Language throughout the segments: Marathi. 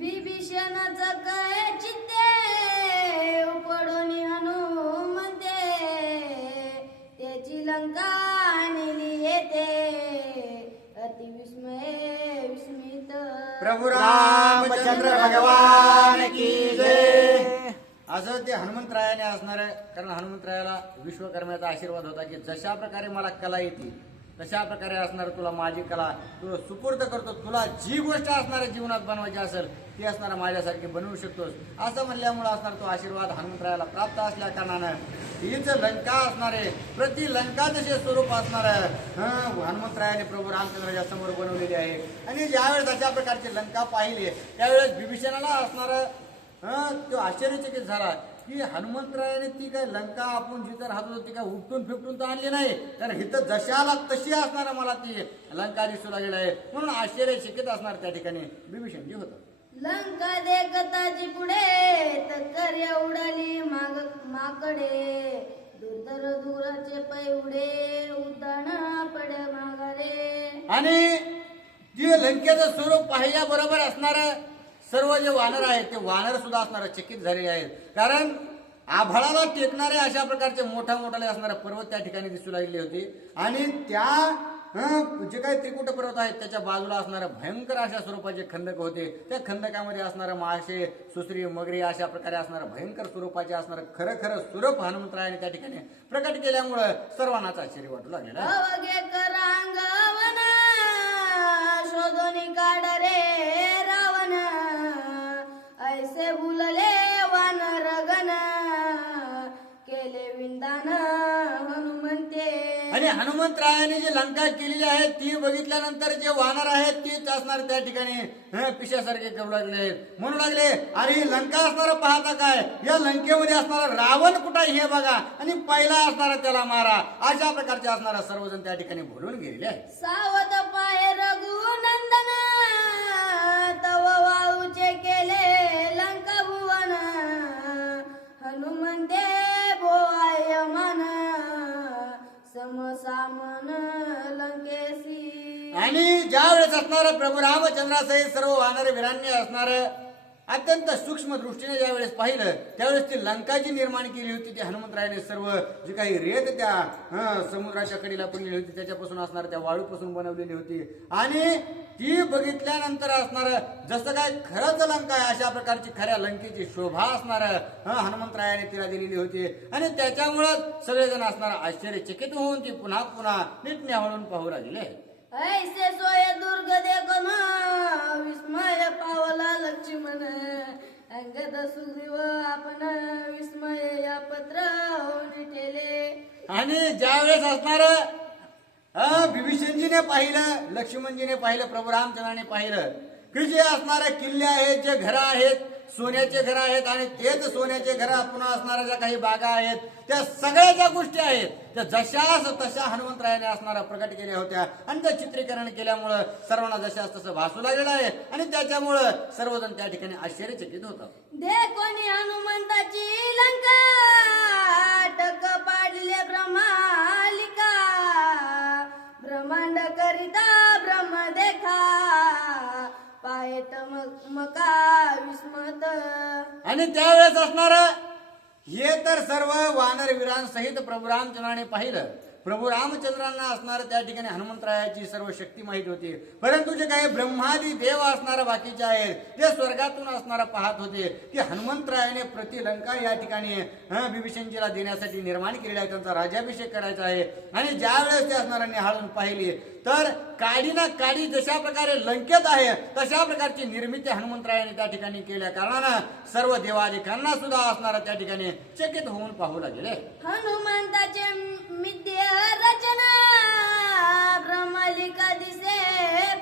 बिभीषणाचं काय चित्ते उपडून हनुमंते त्याची लंका नेली येते अति विस्मय विस्मित प्रभू रामचंद्र भगवान की जय. असं ते हनुमंतरायाने असणार आहे. कारण हनुमंतरायाला विश्वकर्म्याचा आशीर्वाद होता की जशा प्रकारे मला कला येते तशा प्रकारे असणार तुला माझी कला तुला सुपूर्द करतो. तुला जी गोष्ट असणार जीवनात बनवायची असेल ती असणार माझ्यासारखी बनवू शकतोस असं म्हणल्यामुळे असणार तो आशीर्वाद हनुमंतरायाला प्राप्त असल्या कारणानं हीच लंका असणार आहे. प्रति लंका जसे स्वरूप असणार आहे हनुमंतरायाने प्रभू रामचंद्राच्या समोर बनवलेली आहे. आणि ज्यावेळेस अशा प्रकारची लंका पाहिली त्यावेळेस बिभीषणाला असणार तो आश्चर्यचकित झाला की हनुमंतरायाने ती काय लंका आपण जिथं राहत होतो ती काय उपटून फिपटून तर आणली नाही. कारण इथं जशाला तशी असणार मला ती लंका दिसू लागलेली आहे. म्हणून आश्चर्यचकित असणार त्या ठिकाणी बिभीषणजी होतं. लंका देखताची पुढे तक्कर उडाली माकडे दूर दूरचे पै उडे उद्दान पड माघारे. आणि जे लंकेचं स्वरूप पाहिल्या बरोबर असणार सर्व जे वानर आहेत ते वानर सुद्धा असणार चकित झालेले आहेत. कारण आभाळाला टेकणारे अशा प्रकारचे मोठाले असणारे पर्वत त्या ठिकाणी दिसू लागले होते. आणि त्या जे काही त्रिकुट पर्वत आहेत त्याच्या बाजूला असणारे भयंकर अशा स्वरूपाचे खंदक होते. त्या खंदकामध्ये असणारे मासे सुसरी मगरी अशा प्रकारे असणारे भयंकर स्वरूपाचे असणारे खरं स्वरूप हनुमंतरायाने त्या ठिकाणी प्रकट केल्यामुळे सर्वांनाच आश्चर्य वाटू लागलेलं आहे. अवघे करांगवन शोधून काढ रे रावण ऐसे भुलले वानर गण केले विंदान हनुमंते. आणि हनुमंतरायाने जी लंका केलेली आहे ती बघितल्यानंतर जे वानर आहेत तीच असणार त्या ठिकाणी पिशासारखे करू लागले आहेत. म्हणू लागले अरे ही लंका असणार पाहता काय या लंकेमध्ये असणारा रावण कुठं आहे हे बघा आणि पहिला असणारा त्याला मारा अशा प्रकारचे असणारा सर्वजण त्या ठिकाणी बोलून गेलेले आहेत. सावध पाय रघुनंदन तव वाऊचे केले लंका भुवन हनुमंते बोय मन समसामन लंकेसी. आणि ज्या वेळेस असणार प्रभू रामचंद्रासहित सर्व वानर वीरांनी असणार अत्यंत सूक्ष्म दृष्टीने ज्या वेळेस पाहिलं त्यावेळेस ती लंका जी निर्माण केली होती ती हनुमंतरायाने सर्व जी काही रेत त्या समुद्राच्या कडेला पडलेली होती त्याच्यापासून असणार त्या वाळूपासून बनवलेली होती. आणि ती बघितल्यानंतर असणार जसं काय खरंच लंका आहे अशा प्रकारची खऱ्या लंकेची शोभा असणार हनुमंतरायाने तिला दिलेली होती. आणि त्याच्यामुळं सगळेजण असणार आश्चर्यचकित होऊन ती पुन्हा नीट न्याहाळून पाहू लागले. ऐसे सोय दुर्ग देखून विस्मय पावला लक्ष्मण अंगद सुग्रीव आपण विस्मय या पत्र होऊन ठेले. आणि ज्यावेळेस असणार बिभीषणजीने पाहिलं लक्ष्मणजीने पाहिलं प्रभू रामचंद्राने पाहिलं की जे असणारे किल्ले आहेत जे घरं आहेत सोन्याचे घरं आहेत आणि तेच सोन्याचे घरं पुन्हा असणाऱ्या ज्या काही बागा आहेत त्या सगळ्या ज्या गोष्टी आहेत त्या जशास तशा हनुमंतरायाने असणारा प्रकट केल्या होत्या. आणि त्या चित्रीकरण केल्यामुळं सर्वांना जशास तसं भासू लागलेलं आहे. आणि त्याच्यामुळं सर्वजण त्या ठिकाणी आश्चर्यचकित होतं. देखोनी हनुमंताची लंका टक पाडले ब्रह्मालिका ब्रह्मांड करिता ब्रह्म देखा पायत मका विस्मत. आणि त्यावेळेस असणार हे तर सर्व वानर वीरांसहित प्रभू रामचंद्राने पाहिलं. प्रभू रामचंद्रांना असणार त्या ठिकाणी हनुमंतरायाची सर्व शक्ती माहिती होती. परंतु जे काही ब्रह्मादी देव असणारा बाकीचे आहेत ते स्वर्गातून असणारा पाहत होते की हनुमंतरायाने प्रति लंका या ठिकाणी बिभीषणजीला देण्यासाठी निर्माण केलेला आहे त्यांचा राज्याभिषेक करायचा आहे. आणि ज्या वेळेस ते असणारा निहाळून पाहिली तर काडी ना काडी जशा प्रकारे लंकेत आहे तशा प्रकारची निर्मिती हनुमंतरायाने त्या ठिकाणी केल्या कारणानं सर्व देवादिकांना सुद्धा असणारा त्या ठिकाणी चकित होऊन पाहू लागले. हनुमंताचे मिद्य रचना ब्रह्मालिका दिसे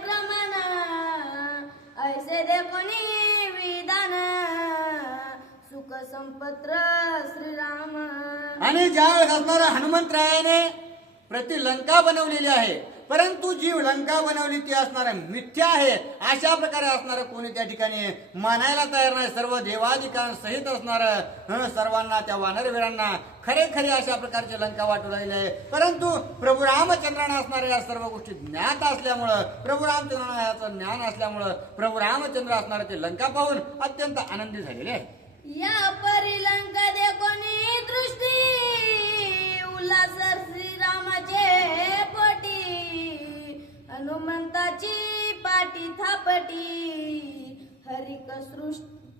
प्रमाण ऐसे देखोनी विधान सुख संपत्र श्रीराम. आणि ज्यावेळेस असणारा हनुमंतरायाने प्रति लंका बनवलेली आहे परंतु जी लंका बनवली ती असणार मिथ्या आहे अशा प्रकारे असणार कोणी त्या ठिकाणी मानायला तयार नाही. सर्व देवाधिकांसहित असणार सर्वांना त्या वानरवीरांना खरे खरे अशा प्रकारचे लंका वाटू राहिले आहे. परंतु प्रभू रामचंद्रांना असणाऱ्या या सर्व गोष्टी ज्ञात असल्यामुळं, प्रभू रामचंद्रांना याचं ज्ञान असल्यामुळं प्रभू रामचंद्र असणारे ते लंका पाहून अत्यंत आनंदी झालेले आहे. या परी लंका देखोनी दृष्टी उल्हास श्रीरामाचे पोटी हनुमंताची पाठी थापटी हरिक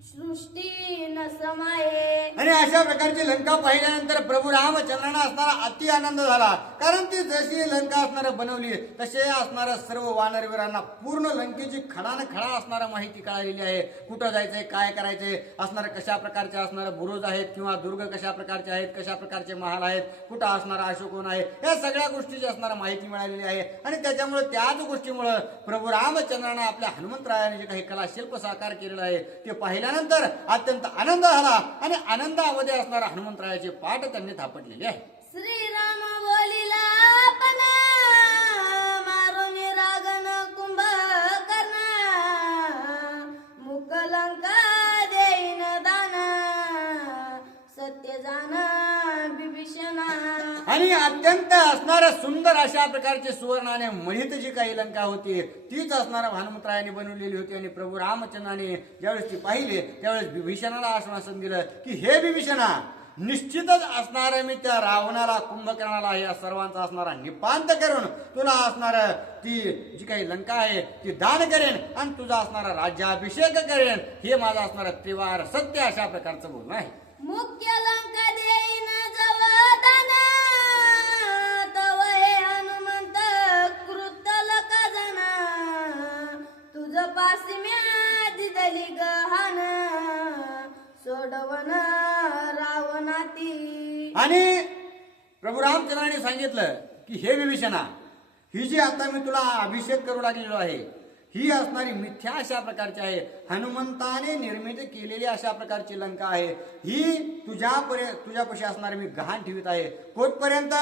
सृष्टी न समाये. आणि अशा प्रकारची लंका पाहिल्यानंतर प्रभू रामचंद्रांना असणारा अति आनंद झाला. कारण ती जशी लंका असणार बनवली तसे असणाऱ्या सर्व वानरवीरांना पूर्ण लंकेची खडान खडा असणारा माहिती कळालेली आहे. कुठं जायचंय, काय करायचंय, असणारे कशा प्रकारचे असणारे बुरुज आहेत किंवा दुर्ग कशा प्रकारचे आहेत, कशा प्रकारचे महाल आहेत, कुठं असणारा अशोकोन आहे, या सगळ्या गोष्टीची असणारा माहिती मिळालेली आहे. आणि त्याच्यामुळे त्याच गोष्टीमुळे प्रभू रामचंद्रांना आपल्या हनुमंतरायाने जे काही कला शिल्प साकार केलेलं आहे ते पाहिल्यानंतर अत्यंत आनंद झाला आणि आनंदामध्ये असणारा हनुमंतरायाचे पाठ त्यांनी थापटलेले आहे. श्रीराम बोलिला पण मारून रागन कुंभकर्ण मुकलंका देईन दान सत्य जाण बिभीषणा. आणि अत्यंत असणाऱ्या सुंदर अशा प्रकारचे सुवर्णाने मढीत जी काही लंका होती तीच असणाऱ्या हनुमंतरायाने बनवलेली होती. आणि प्रभू रामचंद्राने ज्यावेळेस ती पाहिली त्यावेळेस बिभीषणाला आश्वासन दिलं की हे बिभीषणा, निश्चितच असणार मी त्या रावणाला, कुंभकर्णाला, या सर्वांचा असणारा निपांत करून तुला असणार ती जी काही लंका आहे ती दान करेन आणि तुझा असणारा राज्याभिषेक करेन. हे माझा असणारा त्रिवार सत्य अशा प्रकारचं बोलणं आहे. मुख्य लंका देईन जवदान तव हे हनुमंत कृतल कजना तुझ पासी म्या दिदली गहान सोडवन रावणाती. आणि प्रभू रामचंद्राने सांगितलं की हे विभीषणा, ही जी आता मी तुला अभिषेक करू लागलेलो आहे ही असणारी मिथ्या अशा प्रकारची आहे. हनुमंताने निर्मित केलेली अशा प्रकारची लंका आहे. ही तुझ्यापाशी असणारी मी गहाण ठेवीत आहे. कोठपर्यंत?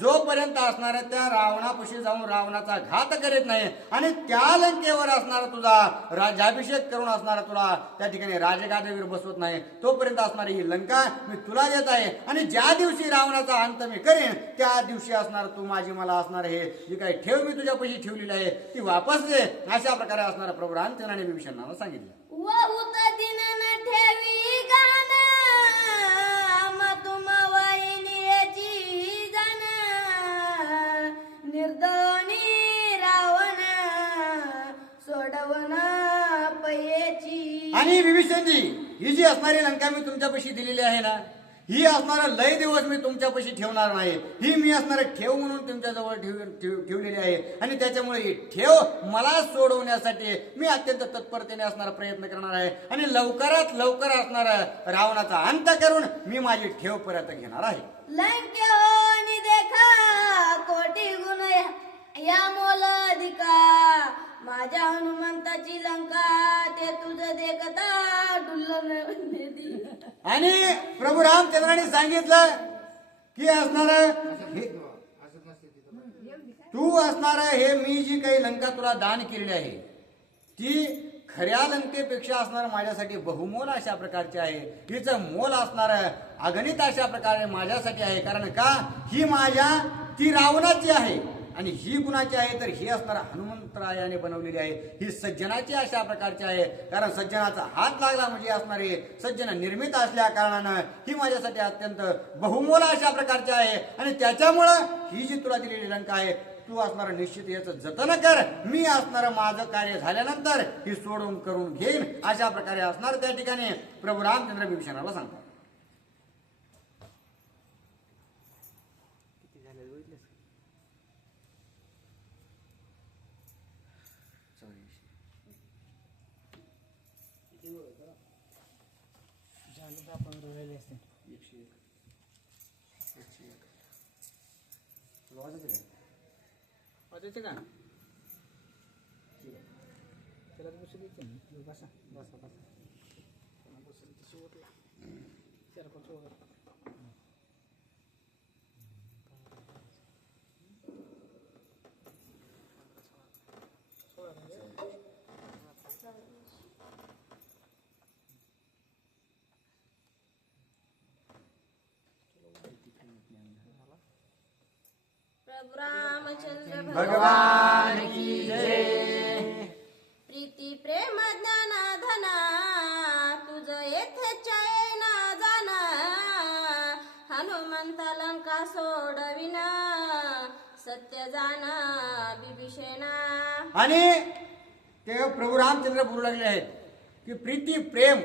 जोपर्यंत असणाऱ्या त्या रावणापाशी जाऊन रावणाचा घात करीत नाही आणि त्या लंकेवर असणारा तुझा राज्याभिषेक करून असणारा तुला त्या ठिकाणी राजगादीवर बसवत नाही तोपर्यंत असणारी ही लंका मी तुला देत आहे. आणि ज्या दिवशी रावणाचा अंत मी करेन त्या दिवशी असणार तू माझी मला असणार हे जी काही ठेव मी तुझ्यापाशी ठेवलेली आहे ती वापस दे. अशा प्रकारे असणारा प्रभू रामचंद्राने विभीषणाला सांगितलं. वहुत दिन न ठेवी गान तुम वाहिनीची जाण निर्दयनी रावण सोडवण पयेची. आणि विभीषणजी, ही जी असणारी लंका मी तुमच्यापाशी दिलेली आहे ना, ही असणारा लय दिवस मी तुमच्यापाशी ठेवणार नाही. ही मी असणारे ठेव म्हणून तुमच्याजवळ ठेवलेली आहे. आणि त्याच्यामुळे ही ठेव मला सोडवण्यासाठी मी अत्यंत तत्परतेने असणारा प्रयत्न करणार आहे. आणि लवकरात लवकर असणारा रावणाचा अंत करून मी माझी ठेव परत घेणार आहे. लंकेहोनी देखा कोटी गुण या मोल अधिका माझ्या हनुमंताची लंका ते तुझं देखता डुल्लन नदी. आणि प्रभू रामचंद्राने सांगितलं की असणार तू असणार हे मी जी काही लंका तुला दान केलेली आहे ती खऱ्या लंकेपेक्षा असणार माझ्यासाठी बहुमोल अशा प्रकारची आहे. हिचं मोल असणार अगणित अशा प्रकारे माझ्यासाठी आहे. कारण का, ही ती रावणाची आहे आणि ही कुणाची आहे तर ही असणार हनुमंतरायाने बनवलेली आहे. ही सज्जनाची अशा प्रकारची आहे. कारण सज्जनाचा हात लागला म्हणजे असणारे सज्जन निर्मित असल्या कारणानं ही माझ्यासाठी अत्यंत बहुमोल अशा प्रकारची आहे. आणि त्याच्यामुळं ही जी तुला दिलेली लंका आहे तू असणार निश्चित याचं जतन कर. मी असणार माझं कार्य झाल्यानंतर ही सोडून करून घेईन अशा प्रकारे असणार त्या ठिकाणी प्रभू रामचंद्र विभीषणाला सांगतात. वाजायचं का त्याला बसू द्यायचं ना. बसा बसा बसा बसून शेवटला शेरपाचं वगैरे रामचंद्र भगवान की जय. प्रीती प्रेम ज्ञान धना तुझ येथे चैना जाना हनुमंत लंका सोडविना सत्य जाना बिभीषणा. आणि ते प्रभू रामचंद्र बोलू लागले आहेत की प्रीती प्रेम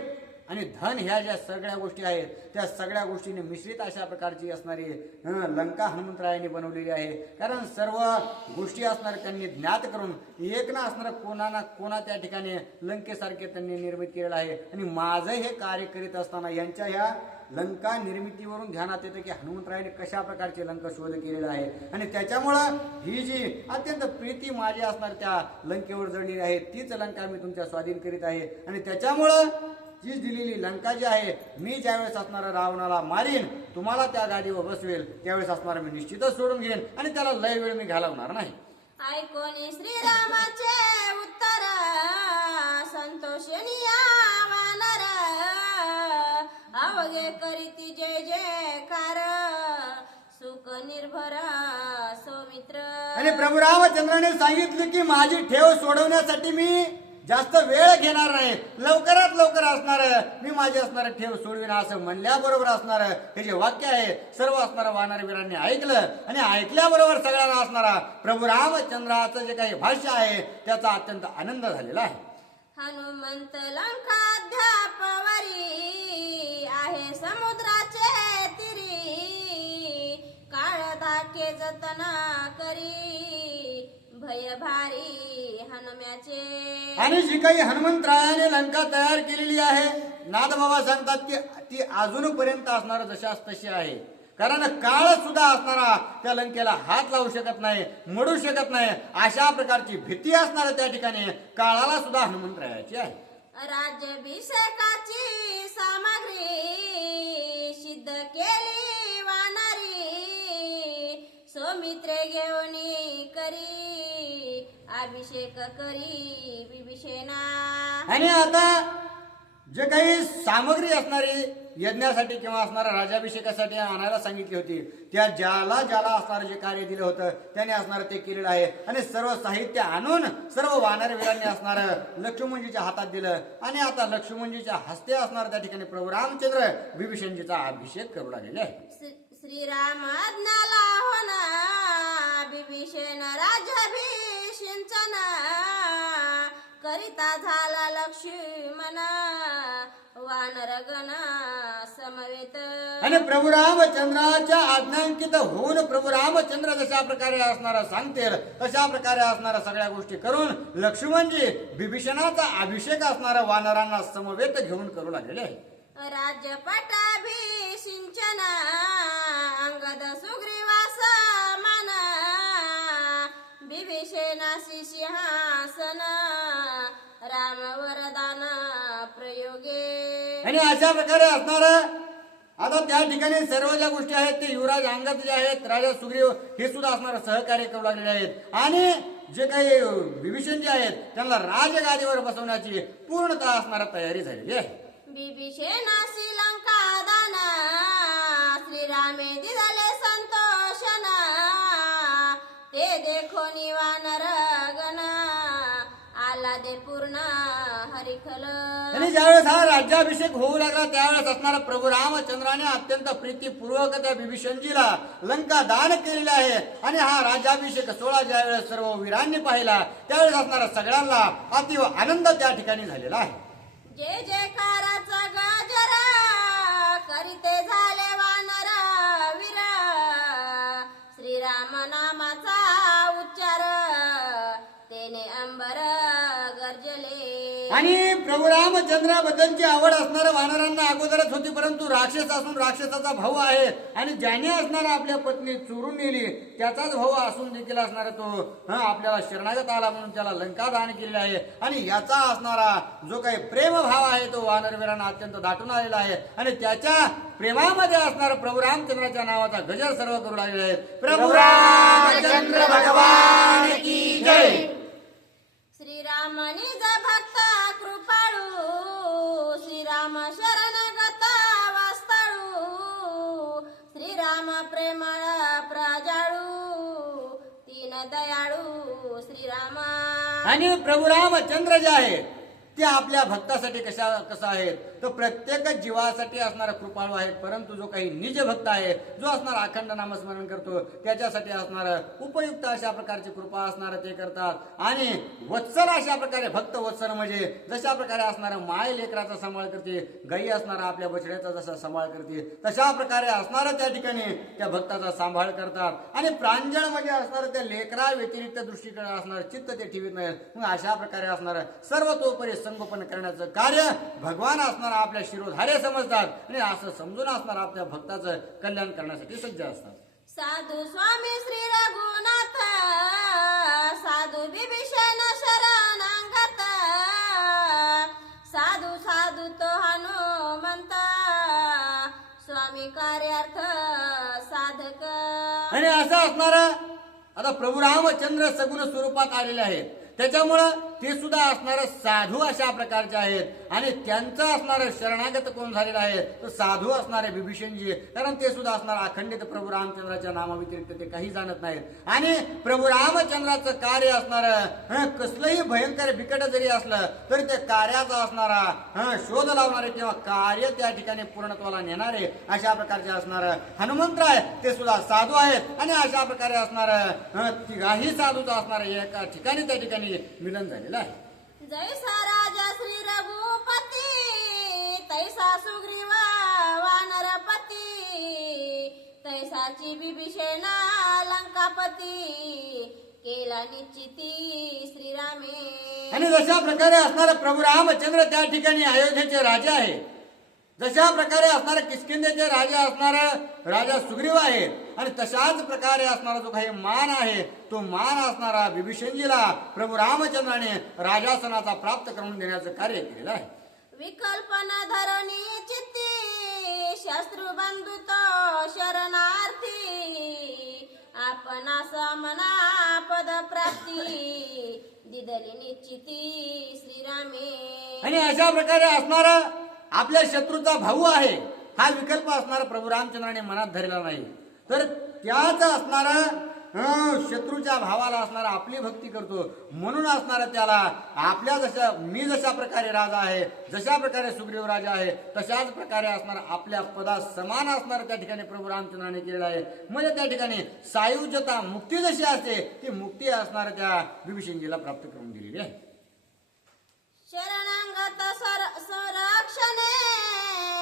आणि धन ह्या ज्या सगळ्या गोष्टी आहेत त्या सगळ्या गोष्टीने मिश्रित अशा प्रकारची असणारी लंका हनुमंतरायांनी बनवलेली आहे. कारण सर्व गोष्टी असणाऱ्या त्यांनी ज्ञात करून एक ना असणारा कोणा ना कोणा त्या ठिकाणी लंकेसारखे त्यांनी निर्मित केलेलं आहे. आणि माझं हे कार्य करीत असताना यांच्या ह्या लंका निर्मितीवरून ध्यानात येतं की हनुमंतरायांनी कशा प्रकारचे लंका शोध केलेला आहे. आणि त्याच्यामुळं ही जी अत्यंत प्रीती माझी असणार त्या लंकेवर जडलेली आहे तीच लंका मी तुमच्या स्वाधीन करीत आहे. आणि त्याच्यामुळं जी दिलेली लंका जी आहे मी ज्यावेळेस असणारा रावणाला मारीन तुम्हाला त्या गाडीवर बसवेल त्यावेळेस असणारा मी निश्चितच सोडून घेईन आणि त्याला लय वेळ मी घालवणार नाही. ऐकोनी श्रीरामाचे उत्तर संतोषिनी वानर अवघे करीती जय जयकार सुख निर्भर सौमित्र. आणि प्रभू रामचंद्राने सांगितले की माझी ठेव सोडवण्यासाठी मी जास्त वेळ घेणार नाही, लवकरात लवकर असणार मी माझी असणार ठेव सोडविन असं म्हणल्याबरोबर असणार हे जे वाक्य आहे सर्व असणाऱ्या वानरवीरांनी ऐकलं. आणि ऐकल्याबरोबर सगळ्यांना असणारा प्रभू रामचंद्राचं जे काही भाष्य आहे त्याचा अत्यंत आनंद झालेला आहे. हनुमंत लंकाध्यापवरी आहे समुद्राचे तिरी काळ दाखे जतना करी भय भारी हनुम्याचे. आणि जी काही हनुमंतरायाने लंका तयार केलेली आहे नाथबाबा सांगतात की ती अजूनपर्यंत असणार जशास तशी आहे. कारण काळ सुद्धा असणारा त्या लंकेला हात लावू शकत नाही, मोडू शकत नाही अशा प्रकारची भीती असणार त्या ठिकाणी काळाला सुद्धा हनुमंतरायाची आहे. राज्याभिषेकाची सामग्री सिद्ध केली वानरी सौमित्रे घेऊनी करी अभिषेक करी बिभीषणा. आणि आता जे काही सामग्री असणारी यज्ञासाठी किंवा असणाऱ्या राज्याभिषेकासाठी आणायला सांगितली होती त्या ज्याला ज्याला असणारं जे कार्य दिलं होतं त्याने असणारं ते केलेलं आहे. आणि सर्व साहित्य आणून सर्व वानरवीरांनी असणारं लक्ष्मणजीच्या हातात दिलं. आणि आता लक्ष्मणजीच्या हस्ते असणार त्या ठिकाणी प्रभू रामचंद्र बिभीषणजीचा अभिषेक करू लागलेले आहे. श्रीराम आज्ञाला होना बिभीषण राज्याभिषेचन करिता झाला लक्ष्मण वानरगण समवेत. आणि प्रभू रामचंद्राच्या आज्ञांकित होऊन प्रभू रामचंद्र जशा प्रकारे असणारा सांगतील तशा प्रकारे असणाऱ्या सगळ्या गोष्टी करून लक्ष्मणजी बिभीषणाचा अभिषेक असणाऱ्या वानरांना समवेत घेऊन करू लागलेले आहे. राज्यपटाभिषिंचन अंगद सुग्रीवास मान बिभीषणासी सिंहासन राम वरदान प्रयोगे. आणि अशा प्रकारे असणार आता त्या ठिकाणी सर्व ज्या गोष्टी आहेत ते युवराज अंगद जे आहेत राजा सुग्रीव हे सुद्धा असणार सहकार्य करू लागलेले आहेत. आणि जे काही विभीषण जे आहेत त्यांना राजगादीवर बसवण्याची पूर्णतः असणार तयारी झालेली आहे. बिभीषणासी लंका दान श्रीरामे दिदले संतोषन ते देखो निवानर गण आला दे पूर्ण हरिखल. आणि ज्यावेळेस हा राज्याभिषेक होऊ लागला त्यावेळेस असणारा प्रभू रामचंद्राने अत्यंत प्रीतीपूर्वक त्या बिभीषणजीला लंका दान केलेले आहे. आणि हा राज्याभिषेक सोहळा ज्यावेळेस सर्व वीरांनी पाहिला त्यावेळेस असणारा सगळ्यांना अतिव आनंद त्या ठिकाणी झालेला आहे. जय जयकाराचा गजर करीते झाले वानर वीर श्रीराम नामाचा उच्चार तेने अंबर गर्जले. आणि प्रभू रामचंद्राबद्दलची आवड असणाऱ्या वानरांना अगोदरच होती परंतु राक्षस असून राक्षसाचा भाऊ आहे आणि ज्याने असणारा आपल्या पत्नी चोरून नेली त्याचाच भाऊ असून देखील असणारा तो आपल्याला शरणागत आला म्हणून त्याला लंका दान केलेला आहे. आणि याचा असणारा जो काही प्रेमभाव आहे तो वानरवीरांना अत्यंत दाटून आलेला आहे. आणि त्याच्या प्रेमामध्ये असणारा प्रभू रामचंद्राच्या नावाचा गजर सर्व करू लागले आहेत. प्रभू रामचंद्र भगवान की जय. श्रीराम निज भक्त कृपाळू श्रीराम शरणगत वास्तळू श्रीराम प्रेमळ प्रजाळू तीन दयाळू श्रीरामा. आणि प्रभू रामचंद्र जे आहेत ते आपल्या भक्तासाठी कसं आहेत तर प्रत्येक जीवासाठी असणारा कृपाळू आहेत. परंतु जो काही निज भक्त आहे, जो असणारा अखंड नामस्मरण करतो, त्याच्यासाठी असणार उपयुक्त अशा प्रकारची कृपा असणार ते करतात. आणि वत्सल अशा प्रकारे भक्त वत्सल म्हणजे जशा प्रकारे असणारा माय लेकराचा सांभाळ करते, गाई असणारा आपल्या बछड्याचा जसा सांभाळ करते, तशा प्रकारे असणारा त्या ठिकाणी त्या भक्ताचा सांभाळ करतात. आणि प्रांजळ म्हणजे असणार त्या लेकरा व्यतिरिक्त दृष्टीकडे असणार चित्त ते ठेवीत नाही. मग अशा प्रकारे असणार सर्वतोपरी संगोपन करण्याचं कार्य भगवान असणारा आपल्या शिरोधार्य समजतात आणि असं समजून असणार आपल्या भक्ताचं कल्याण करण्यासाठी सज्ज असतात. साधू स्वामी श्री रघुनाथ, साधू विभीषण शरणागत, साधू साधू तो हनुमंत, स्वामी कार्यार्थ साधक. आणि असं असणार आता प्रभू रामचंद्र सगुण स्वरूपात आलेले आहेत. त्याच्यामुळं ते सुद्धा असणार साधू अशा प्रकारचे आहेत. आणि त्यांचं असणार शरणागत कोण झालेलं आहे तर साधू असणारे विभीषणजी. कारण ते सुद्धा असणार अखंडित प्रभू रामचंद्राच्या नामाव्यतिरिक्त ते काही जाणत नाहीत. आणि प्रभू रामचंद्राचं कार्य असणार कसलंही भयंकर बिकट जरी असलं तरी ते कार्याचा असणारा शोध लावणारे किंवा कार्य त्या ठिकाणी पूर्णत्वाला नेणारे अशा प्रकारचे असणार हनुमंतराय ते सुद्धा साधू आहेत. आणि अशा प्रकारे असणार तिघाही साधूचं असणार एका ठिकाणी त्या ठिकाणी मिलन झालेलं आहे. जैसा राजा श्री रघुपती, तैसा सुग्रीवा वानरपती, तैसाची विभीषण लंकापती, केला निश्चिती श्रीरामे. आणि जशा प्रकारे असणारे प्रभू रामचंद्र त्या ठिकाणी अयोध्येचे राजा आहे, जशा प्रकारे असणारे किष्किंधेचे राजा असणार राजा सुग्रीव आहे, आणि तशाच प्रकारे असणारा जो काही मान आहे तो मान असणारा विभीषणजीला प्रभू रामचंद्राने राजासनाचा प्राप्त करून देण्याचं कार्य केलेलं आहे. विकल्पना धरणी चित्ती, शस्त्रु बंधु तो शरणार्थी, आपणा समना पद प्राप्ती, दिदली निश्चिती श्रीरामे. आणि अशा प्रकारे असणारा आपल्या शत्रूचा भाऊ आहे हा विकल्प असणारा प्रभू रामचंद्राने मनात धरलेला नाही, तर त्याच असणारा शत्रूच्या भावाला असणारा आपली भक्ती करतो. म्हणून असणारा त्याला आपल्या जशा प्रकारे राजा आहे, जशा प्रकारे सुग्रीव राजा आहे, तशाच प्रकारे असणारा आपल्या पदा समान असणारा त्या ठिकाणी प्रभू रामचंद्राने केलेला आहे. म्हणजे त्या ठिकाणी सायुज्यता मुक्ती जशी असते ती मुक्ती असणारा त्या विभीषणजीला प्राप्त करून दिलेली आहे. शरणागत संरक्षणे,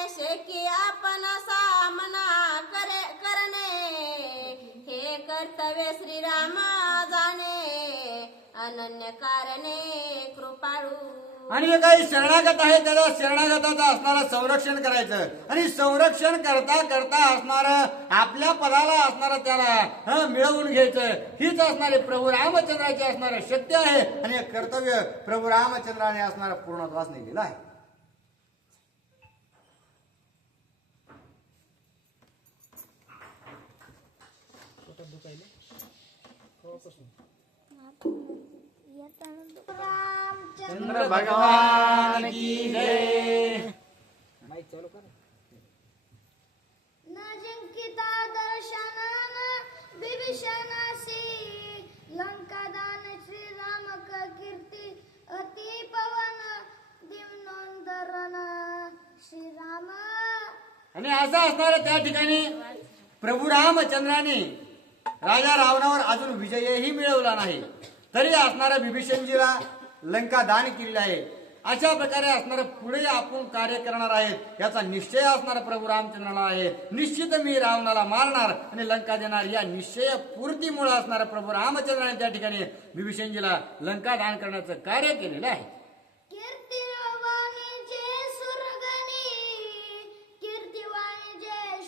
शेकी आपण सामना करणे, हे कर्तव्य श्रीराम जाणे, अनन्य कारणे कृपाळू. आणि जे काही शरणागत आहे त्याला शरणागताचं असणारं संरक्षण करायचं. आणि संरक्षण करता करता असणारं आपल्या पदाला असणारं त्याला मिळवून घ्यायचं. हीच असणारे प्रभू रामचंद्राची असणारं शक्ती आहे. आणि हे कर्तव्य प्रभू रामचंद्राने असणारं पूर्णत्वास नेलेलं आहे. चंद्र भगवान की जय. माईक चालू कर. न जिंकिता दर्शनान विभीषणासी, लंकादान श्रीराम कीर्ती अति पवन दिवनोंदरण श्रीराम. आणि असं असणार त्या ठिकाणी प्रभू रामचंद्राने राजा रावणावर अजून विजयही मिळवला नाही, तरी असणाऱ्या विभीषणजीला लंका दान केलेली आहे. अशा प्रकारे असणार पुढे आपण कार्य करणार आहेत याचा निश्चय असणारा प्रभू रामचंद्राला आहे. निश्चित मी रावणाला मारणार आणि लंका देणार या निश्चय पूर्तीमुळे असणारा प्रभू रामचंद्राने त्या ठिकाणी विभीषणजीला लंका दान करण्याचं कार्य केलेलं आहे. कीर्तिवाणी जे सुरगणी, कीर्तिवाणी जे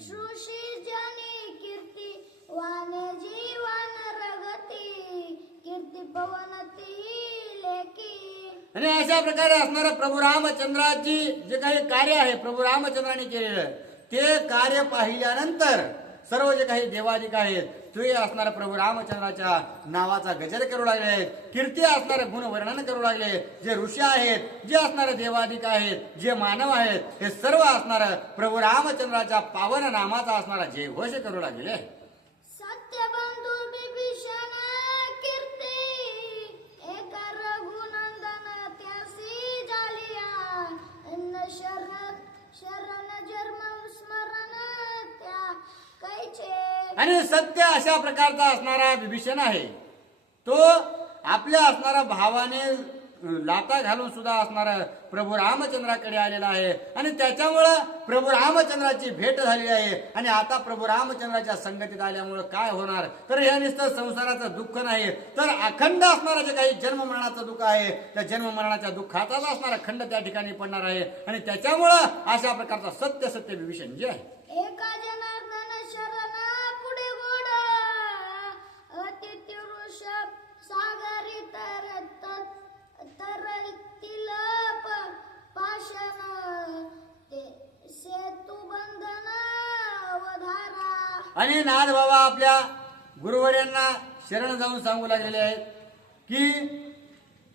श्रुषी जनी, कीर्तिवाणी जीवन रगती, कीर्ती पवनती लेकी. आणि अशा प्रकारे असणारा प्रभू रामचंद्राची जे काही कार्य आहे प्रभू रामचंद्राने केलेलं ते कार्य पाहिल्यानंतर सर्व जे काही देवादिक आहेत ते असणाऱ्या प्रभू रामचंद्राच्या नावाचा गजर करू लागले आहेत. कीर्ती असणारे गुण वर्णन करू लागले. जे ऋषी आहेत, जे असणारे देवादिक आहेत, जे मानव आहेत, हे सर्व असणारं प्रभू रामचंद्राच्या पावन नामाचा असणारा जयघोष करू लागले. सत्यबंधू आणि सत्य अशा प्रकारचा असणारा विभीषण आहे. तो आपल्या असणाऱ्या भावाने लाता घालून सुद्धा असणारा प्रभू रामचंद्राकडे आलेला आहे आणि त्याच्यामुळं प्रभू रामचंद्राची भेट झालेली आहे. आणि आता प्रभू रामचंद्राच्या संगतीत आल्यामुळं काय होणार तर या नुसतं संसाराचं दुःख नाही तर अखंड असणारं जे काही जन्म मरणाचं दुःख आहे त्या जन्म मरणाच्या दुःखाचाच असणारा खंड त्या ठिकाणी पडणार आहे. आणि त्याच्यामुळं अशा प्रकारचा सत्य विभीषण जे आहे. एका जनार्दन शरणा पुढे गोड अतिथी वृषभ सागरी तरतील पाषाण ते सेतू बंधन वधारा. आणि नाथ बाबा आपल्या गुरुवर्यांना शरण जाऊन सांगू लागलेले आहेत की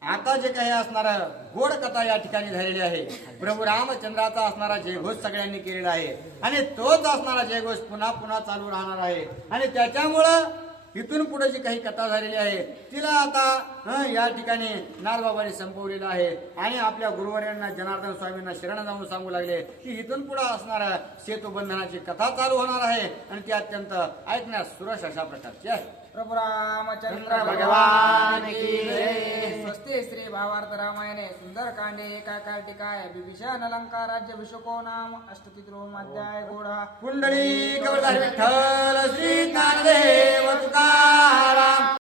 आता जे काही असणारा गोड कथा या ठिकाणी झालेली आहे. प्रभू रामचंद्राचा असणारा जयघोष सगळ्यांनी केलेला आहे आणि तोच असणारा जयघोष पुन्हा पुन्हा चालू राहणार आहे. आणि त्याच्यामुळं इथून पुढे जी काही कथा झालेली आहे तिला आता या ठिकाणी नाथबाबांनी संपवलेलं आहे. आणि आपल्या गुरुवर्यांना जनार्दन स्वामींना शरण जाऊन सांगू लागले की इथून पुढे असणारा सेतू बंधनाची कथा चालू होणार आहे आणि ती अत्यंत ऐकण्यास सुरस अशा प्रकारची आहे. प्रभु रामचंद्र भगवान की जय. स्वस्ति श्री भावार्थ रामायणे सुंदरकांडे एकाकार टीकाय विभीषण अलंकार राज्य विशोको नाम अष्टतित्रोमाध्याय गोढा कुंडली कवलधारी विठ्ठल श्री ज्ञानदेव तुकाराम.